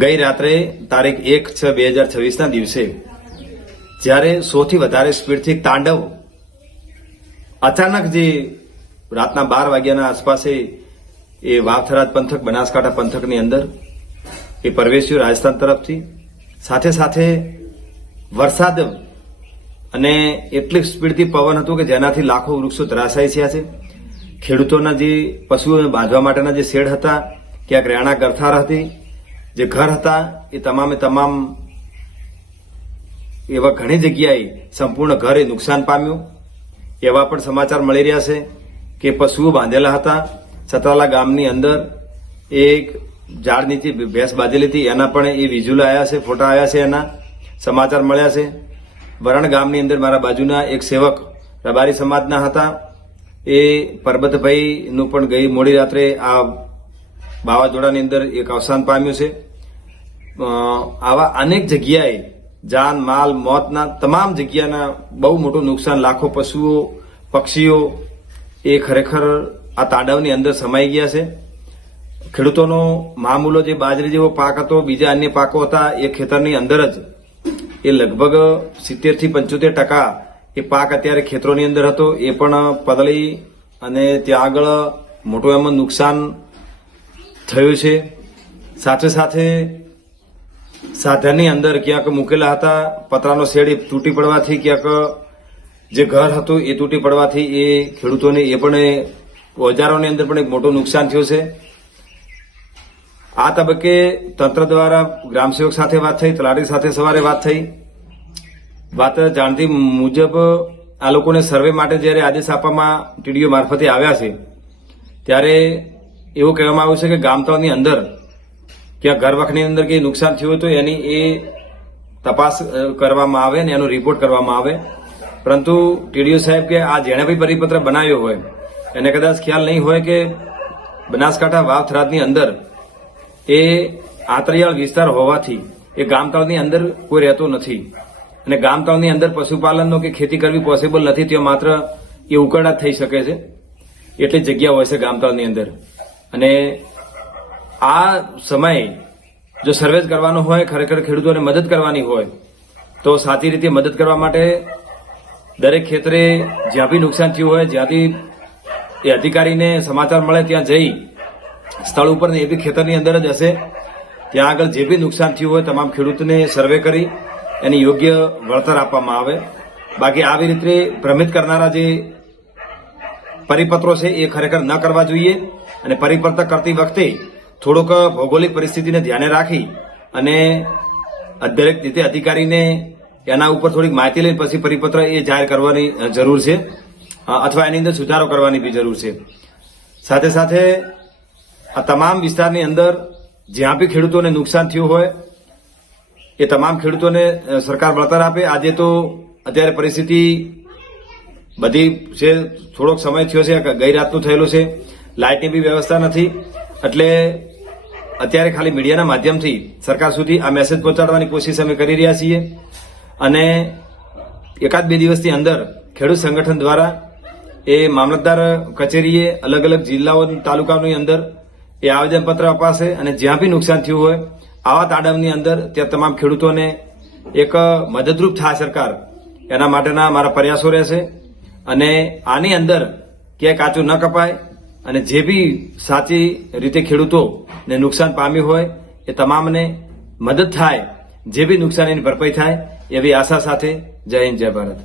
ગઈ રાત્રે તારીખ 1/6/2026 દિવસે જ્યારે સૌથી વધારે સ્પીડથી તાંડવ અચાનક જે રાતના 12 વાગ્યાના આસપાસે એ વાવથરાદ પંથક બનાસકાંઠા પંથકની અંદર એ પરવેશ્યું રાજસ્થાન તરફથી સાથે સાથે વરસાદ અને એટલી સ્પીડથી પવન હતું કે જેનાથી લાખો વૃક્ષો ધરાશાયી થયા છે. ખેડૂતોના જે પશુઓને બાંધવા માટેના જે શેડ હતા, ક્યાંક રહેણાંક ગરથાર હતી, જે ઘર હતા, એ તમામે તમામ એવા ઘણી જગ્યાએ સંપૂર્ણ ઘર એ નુકસાન પામ્યું. એવા પણ સમાચાર મળી રહ્યા છે કે પશુઓ બાંધેલા હતા સતરાલા ગામની અંદર એક ઝાડ નીચે ભેંસ બાંધેલી હતી, એના પણ એ વિઝ્યુઅલ આવ્યા છે, ફોટા આવ્યા છે, એના સમાચાર મળ્યા છે. વરણ ગામની અંદર મારા બાજુના એક સેવક રબારી સમાજના હતા, એ પરબતભાઈનું પણ ગઈ મોડી રાત્રે આ વાવાઝોડાની અંદર એક અવસાન પામ્યું છે. આવા અનેક જગ્યાએ જાન માલ મોતના તમામ જગ્યાના બહુ મોટું નુકસાન, લાખો પશુઓ પક્ષીઓ એ ખરેખર આ તાંડવની અંદર સમાઈ ગયા છે. ખેડૂતોનો મામૂલો જે બાજરી જેવો પાક હતો, બીજા અન્ય પાકો હતા, એ ખેતરની અંદર જ એ લગભગ 70 થી 75% એ પાક અત્યારે ખેતરોની અંદર હતો, એ પણ પલળી અને ત્યાં આગળ મોટું એમાં નુકસાન થયું છે. સાથે સાથે સાધનની અંદર ક્યાંક મૂકેલા હતા પતરાનો શેડ એ તૂટી પડવાથી, ક્યાંક જે ઘર હતું એ તૂટી પડવાથી એ ખેડૂતોને એ પણ ઓજારોની અંદર પણ એક મોટું નુકસાન થયું છે. આ તબક્કે તંત્ર દ્વારા ગ્રામસેવક સાથે વાત થઈ, તલાટી સાથે સવારે વાત થઈ. વાત જાણતી મુજબ આ લોકોને સર્વે માટે જ્યારે આદેશ આપવામાં ટીડીઓ મારફતે આવ્યા છે ત્યારે એવું કહેવામાં આવ્યું છે કે ગામતળની અંદર ક્યાં ઘરવખની અંદર કંઈ નુકસાન થયું હતું એની એ તપાસ કરવામાં આવે ને એનો રિપોર્ટ કરવામાં આવે. પરંતુ ટીડીઓ સાહેબ કે આ જેણે બી પરિપત્ર બનાવ્યો હોય એને કદાચ ખ્યાલ નહીં હોય કે બનાસકાંઠા વાવથરાદની અંદર એ આંતરિયાળ વિસ્તાર હોવાથી એ ગામતળની અંદર કોઈ રહેતો નથી અને ગામતળની અંદર પશુપાલનનો કે ખેતી કરવી પોસિબલ નથી. ત્યાં માત્ર એ ઉકરડા થઈ શકે છે એટલી જગ્યા હોય છે ગામતળની અંદર. અને આ સમયે જો સર્વે કરવાનો હોય, ખરેખર ખેડૂતોને મદદ કરવાની હોય તો સાચી રીતે મદદ કરવા માટે દરેક ખેતરે જ્યાં બી નુકસાન થયું હોય, જ્યાંથી એ અધિકારીને સમાચાર મળે ત્યાં જઈ સ્થળ ઉપર એ બી ખેતરની અંદર જ હશે, ત્યાં આગળ જે બી નુકસાન થયું હોય તમામ ખેડૂતને સર્વે કરી એની યોગ્ય વળતર આપવામાં આવે. બાકી આવી રીતે ભ્રમિત કરનારા જે પરિપત્રો છે એ ખરેખર ન કરવા જોઈએ અને પરિપત્ર કરતી વખતે થોડોક ભૌગોલિક પરિસ્થિતિને ધ્યાને રાખી અને દરેક રીતે અધિકારીને એના ઉપર થોડીક માહિતી લઈને પછી પરિપત્ર એ જાહેર કરવાની જરૂર છે અથવા એની અંદર સુધારો કરવાની બી જરૂર છે. સાથે સાથે આ તમામ વિસ્તારની અંદર જ્યાં બી ખેડૂતોને નુકસાન થયું હોય એ તમામ ખેડૂતોને સરકાર વળતર આપે. આજે તો અત્યારે પરિસ્થિતિ બધી છે, થોડોક સમય થયો છે, ગઈ રાતનું થયેલું છે, લાઇટની બી વ્યવસ્થા નથી, એટલે અત્યારે ખાલી મીડિયાના માધ્યમથી સરકાર સુધી આ મેસેજ પહોંચાડવાની કોશિશ અમે કરી રહ્યા છીએ. અને 1-2 દિવસની અંદર ખેડૂત સંગઠન દ્વારા એ મામલતદાર કચેરીએ અલગ અલગ જિલ્લાઓ તાલુકાઓની અંદર એ આવેદનપત્ર અપાશે અને જ્યાં બી નુકસાન થયું હોય આવા તાંડવની અંદર ત્યાં તમામ ખેડૂતોને એક મદદરૂપ થાય સરકાર, એના માટેના મારા પ્રયાસો રહેશે. અને આની અંદર ક્યાંય કાચું ન કપાય અને જે બી સાચી રીતે ખેડૂતોને નુકસાન પામ્યું હોય એ તમામને મદદ થાય, જે બી નુકસાનીની ભરપાઈ થાય એવી આશા સાથે જય હિન્દ, જય ભારત.